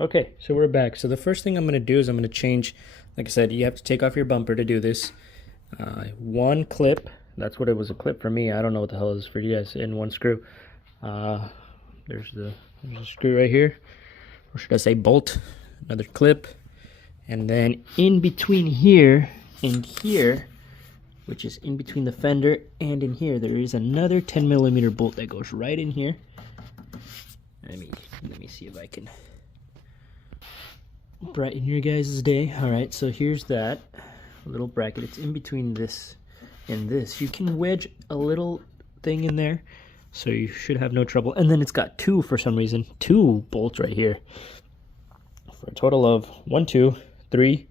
Okay, so we're back. So the first thing I'm going to do is I'm going to change, like I said, you have to take off your bumper to do this. One clip, that's what it was, a clip for me. I don't know what the hell it is for you guys, in one screw. There's a screw right here, or should I say bolt, another clip. And then in between here and here, which is in between the fender and in here, there is another 10mm bolt that goes right in here. Let me see if I can brighten your guys' day. All right, so here's that little bracket. It's in between this and this. You can wedge a little thing in there, so you should have no trouble. And then it's got two, for some reason, two bolts right here, for a total of 1, 2, 3,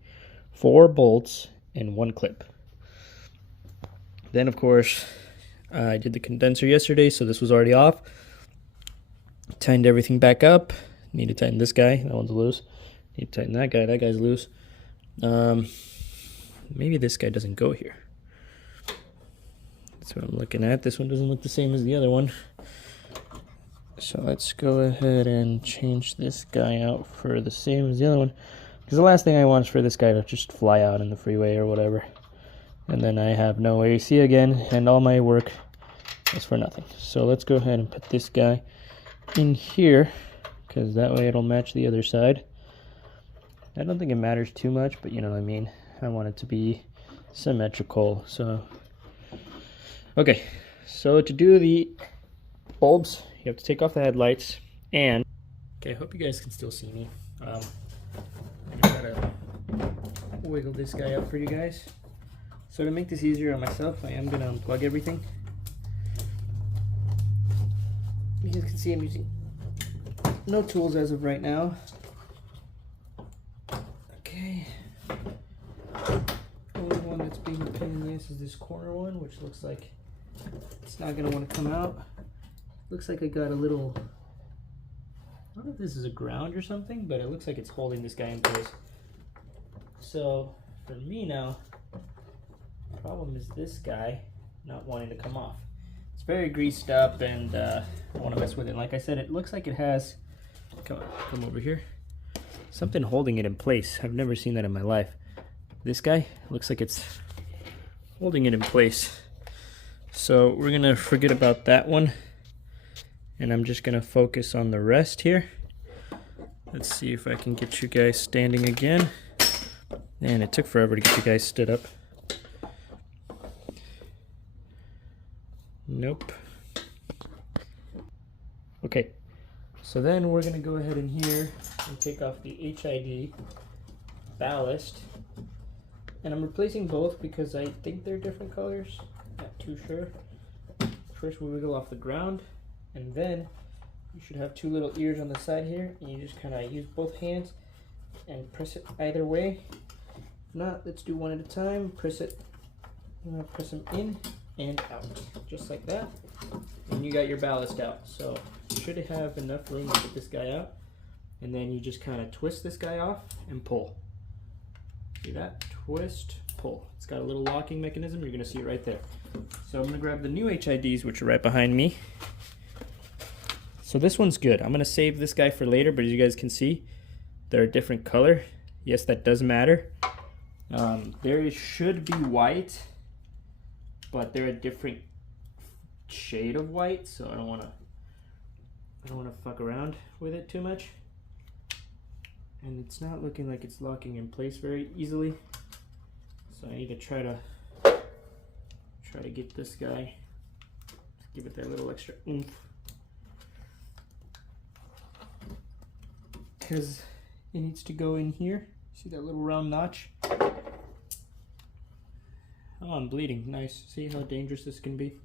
4 bolts and one clip. Then of course I did the condenser yesterday, so this was already off. Tightened everything back up. Need to tighten this guy, that one's loose. Need to tighten that guy's loose. Maybe this guy doesn't go here. That's what I'm looking at. This one doesn't look the same as the other one. So let's go ahead and change this guy out for the same as the other one. Because the last thing I want is for this guy to just fly out in the freeway or whatever. And then I have no AC again, and all my work is for nothing. So let's go ahead and put this guy in here, because that way it'll match the other side. I don't think it matters too much, but you know what I mean. I want it to be symmetrical. So okay, so to do the bulbs, you have to take off the headlights. And okay, I hope you guys can still see me. I'm gonna try to wiggle this guy out for you guys. So to make this easier on myself, I am gonna unplug everything. You guys can see I'm using no tools as of right now. Okay. Only one that's being a pain in the ass is this corner one, which looks like it's not gonna want to come out. Looks like I got a little, I don't know if this is a ground or something, but it looks like it's holding this guy in place. So for me now, the problem is this guy not wanting to come off. It's very greased up, and I want to mess with it. Like I said, it looks like it has, come over here, something holding it in place. I've never seen that in my life. This guy looks like it's holding it in place. So we're gonna forget about that one, and I'm just gonna focus on the rest here. Let's see if I can get you guys standing again. Man, it took forever to get you guys stood up. Nope. Okay, so then we're gonna go ahead in here and take off the HID ballast, and I'm replacing both because I think they're different colors. Not too sure. First we wiggle off the ground, and then you should have two little ears on the side here, and you just kind of use both hands and press it either way. If not, let's do one at a time. Press it. I'm gonna press them in and out, just like that, and you got your ballast out. So you should have enough room to get this guy out, and then you just kind of twist this guy off and pull. See that? Twist, pull. It's got a little locking mechanism. You're gonna see it right there. So I'm gonna grab the new HIDs, which are right behind me. So this one's good. I'm gonna save this guy for later, but as you guys can see, they're a different color. Yes, that does matter. There should be white, but they're a different shade of white, so I don't wanna fuck around with it too much. And it's not looking like it's locking in place very easily, so I need to try to get this guy, give it that little extra oomph, because it needs to go in here. See that little round notch? Oh, I'm bleeding. Nice. See how dangerous this can be?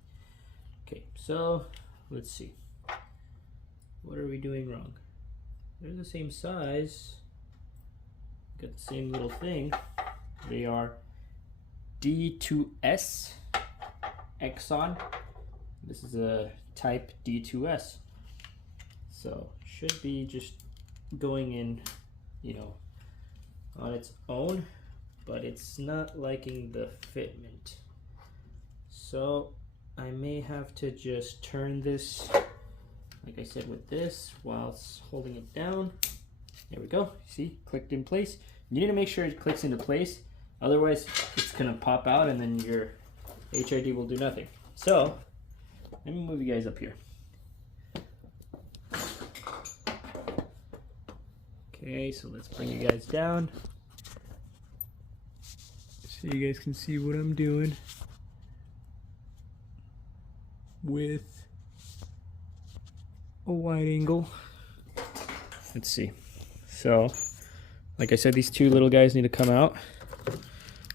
Okay, so let's see. What are we doing wrong? They're the same size. Got the same little thing. They are D2S Exxon. This is a type D2S. So should be just going in, you know, on its own, but it's not liking the fitment. So I may have to just turn this, like I said, with this whilst holding it down. There we go. See, clicked in place. You need to make sure it clicks into place. Otherwise, it's going to pop out and then your HID will do nothing. So, let me move you guys up here. Okay, so let's bring you guys down so you guys can see what I'm doing with a wide angle. Let's see. So, like I said, these two little guys need to come out.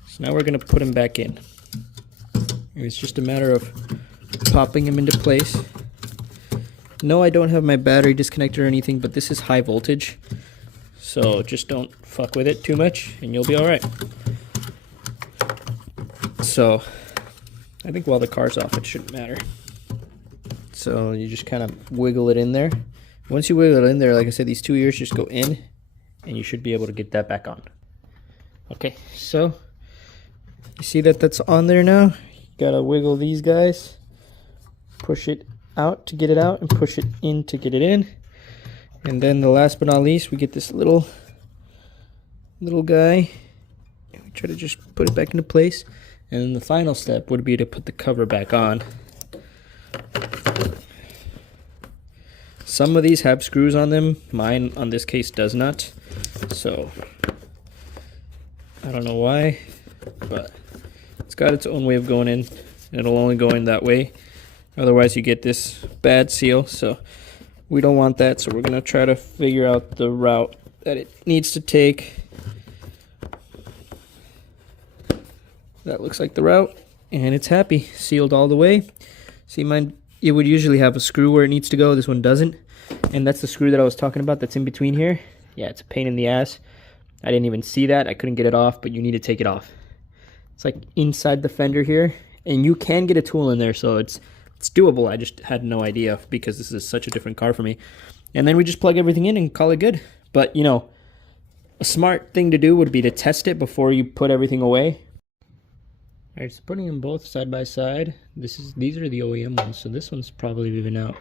So now we're going to put them back in. It's just a matter of popping them into place. No, I don't have my battery disconnected or anything, but this is high voltage. So just don't fuck with it too much and you'll be alright. So I think while the car's off it shouldn't matter. So you just kind of wiggle it in there. Once you wiggle it in there, like I said, these two ears just go in and you should be able to get that back on. Okay, so you see that that's on there now? You gotta wiggle these guys, push it out to get it out and push it in to get it in. And then the last but not least, we get this little guy. And we try to just put it back into place. And then the final step would be to put the cover back on. Some of these have screws on them. Mine, on this case, does not. So, I don't know why, but it's got its own way of going in. It'll only go in that way. Otherwise, you get this bad seal. So, we don't want that, so we're going to try to figure out the route that it needs to take. That looks like the route, and it's happy. Sealed all the way. See, mine, it would usually have a screw where it needs to go. This one doesn't. And that's the screw that I was talking about that's in between here. Yeah, it's a pain in the ass. I didn't even see that. I couldn't get it off, but you need to take it off. It's like inside the fender here, and you can get a tool in there, so it's doable. I just had no idea because this is such a different car for me. And then we just plug everything in and call it good. But, you know, a smart thing to do would be to test it before you put everything away. All right, so putting them both side by side. These are the OEM ones, so this one's probably even out.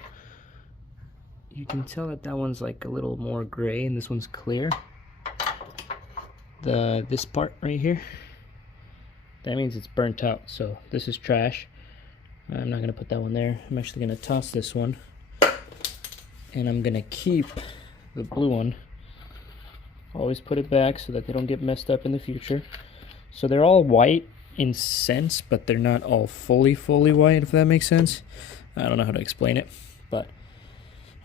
You can tell that that one's like a little more gray and this one's clear. This part right here, that means it's burnt out. So this is trash. I'm not gonna put that one there. I'm actually gonna toss this one, and I'm gonna keep the blue one. Always put it back so that they don't get messed up in the future. So they're all white in sense, but they're not all fully white, if that makes sense. I don't know how to explain it, but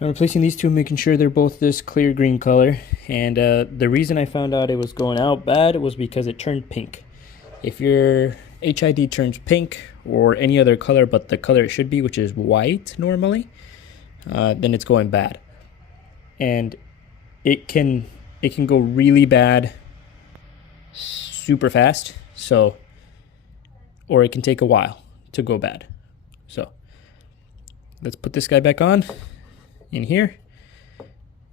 I'm replacing these two, making sure they're both this clear green color. And the reason I found out it was going out bad was because it turned pink. If your HID turns pink or any other color but the color it should be, which is white normally, then it's going bad. And it can go really bad super fast, so, or it can take a while to go bad. So let's put this guy back on in here,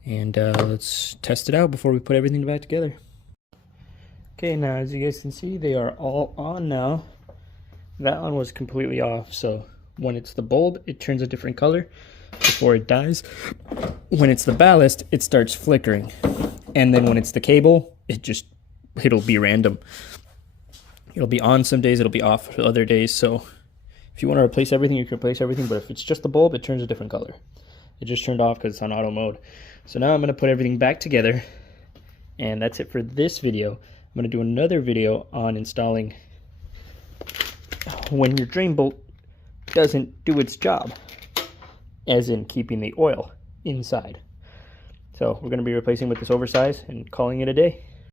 and let's test it out before we put everything back together. Okay, now as you guys can see, they are all on now. That one was completely off, so when it's the bulb, it turns a different color before it dies. When it's the ballast, it starts flickering. And then when it's the cable, it'll be random. It'll be on some days, it'll be off other days. So if you want to replace everything, you can replace everything, but if it's just the bulb, it turns a different color. It just turned off because it's on auto mode. So now I'm going to put everything back together, and that's it for this video. I'm going to do another video on installing when your drain bolt doesn't do its job, as in keeping the oil inside. So we're going to be replacing with this oversize and calling it a day.